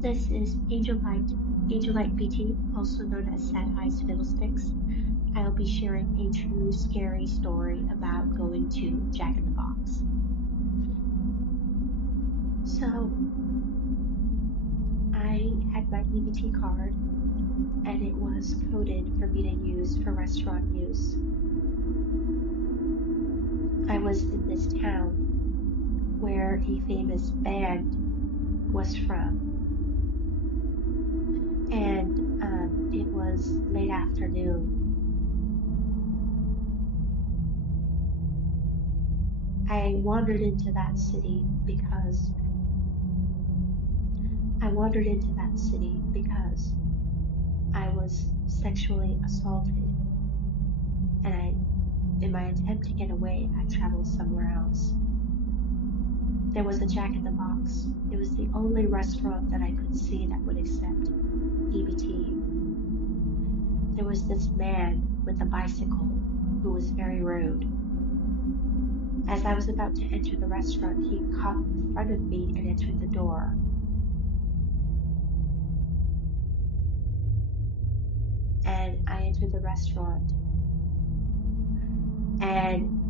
This is Angelite BT, also known as Sad Eyes Fiddlesticks. I'll be sharing a true scary story about going to Jack in the Box. So, I had my EBT card and it was coded for me to use for restaurant use. I was in this town where a famous band was from, and it was late afternoon. I wandered into that city because I wandered into that city because I was sexually assaulted, and in my attempt to get away, I traveled somewhere else. There was a Jack in the Box. It was the only restaurant that I could see that would accept EBT. There was this man with a bicycle who was very rude. As I was about to enter the restaurant, he caught in front of me and entered the door. And I entered the restaurant, and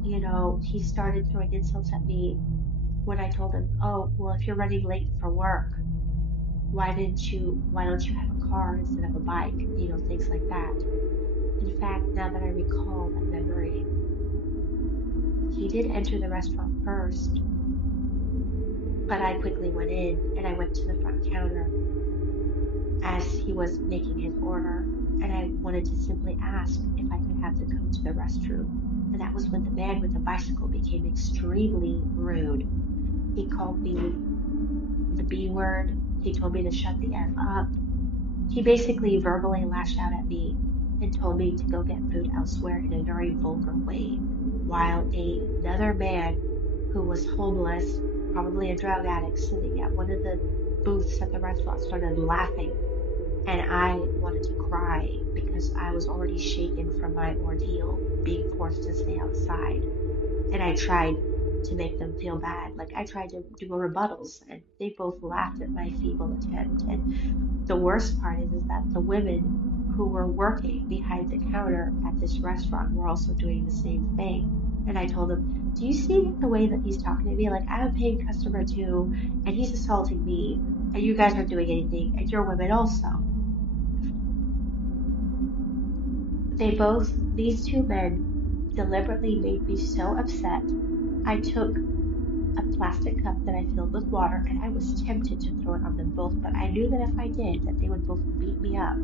he started throwing insults at me when I told him, "Oh, well, if you're running late for work, why don't you have a car instead of a bike?" Things like that. In fact, now that I recall that memory, he did enter the restaurant first, but I quickly went in and I went to the front counter as he was making his order, and I wanted to simply ask if I could have the code to the restroom. And that was when the man with the bicycle became extremely rude. He called me the B word. He told me to shut the F up. He basically verbally lashed out at me and told me to go get food elsewhere in a very vulgar way, while another man who was homeless, probably a drug addict, sitting at one of the booths at the restaurant started laughing. And I wanted to cry because I was already shaken from my ordeal being forced to stay outside. And I tried to make them feel bad. Like I tried to do a rebuttals and they both laughed at my feeble attempt. And the worst part is that the women who were working behind the counter at this restaurant were also doing the same thing. And I told them, "Do you see the way that he's talking to me? Like I'm a paying customer too, and he's assaulting me, and you guys aren't doing anything, and you're women also." These two men deliberately made me so upset. I took a plastic cup that I filled with water and I was tempted to throw it on them both, but I knew that if I did, that they would both beat me up.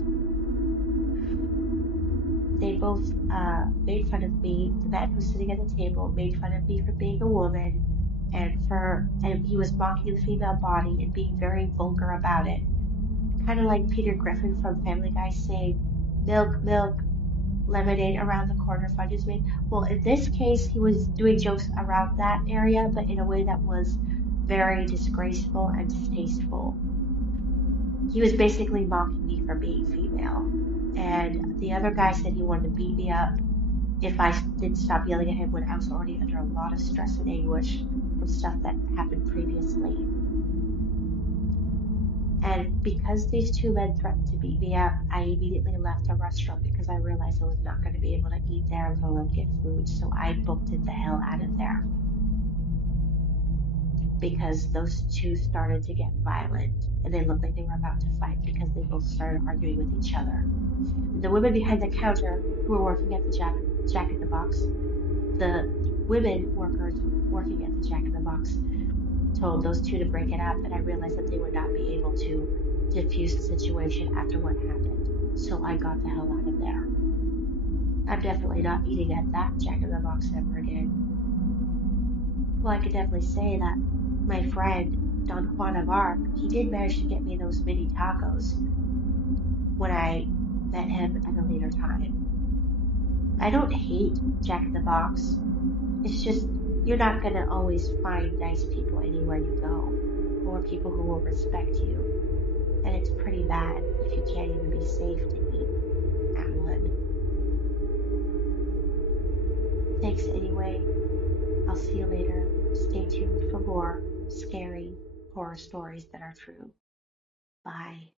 They both made fun of me. The man who was sitting at the table made fun of me for being a woman and he was mocking the female body and being very vulgar about it. Kind of like Peter Griffin from Family Guy saying, "Milk, milk, lemonade around the corner, fudge is made." Well, in this case, he was doing jokes around that area, but in a way that was very disgraceful and distasteful. He was basically mocking me for being female. And the other guy said he wanted to beat me up if I didn't stop yelling at him when I was already under a lot of stress and anguish from stuff that happened previously. And because these two men threatened to beat me up, I immediately left the restaurant because I realized I was not going to be able to eat there, let alone get food. So I booked it the hell out of there because those two started to get violent and they looked like they were about to fight because they both started arguing with each other. The women behind the counter who were working at the Jack in the Box, the women workers working at the Jack in the Box told those two to break it up, and I realized that they would not be able to diffuse the situation after what happened. So I got the hell out of there. I'm definitely not eating at that Jack in the Box ever again. Well, I could definitely say that my friend Don Juan of Arc, he did manage to get me those mini tacos when I met him at a later time. I don't hate Jack in the Box. It's just you're not gonna always find nice people anywhere you go, or people who will respect you. And it's pretty bad if you can't even be safe to eat at one. Thanks anyway. I'll see you later. Stay tuned for more scary horror stories that are true. Bye.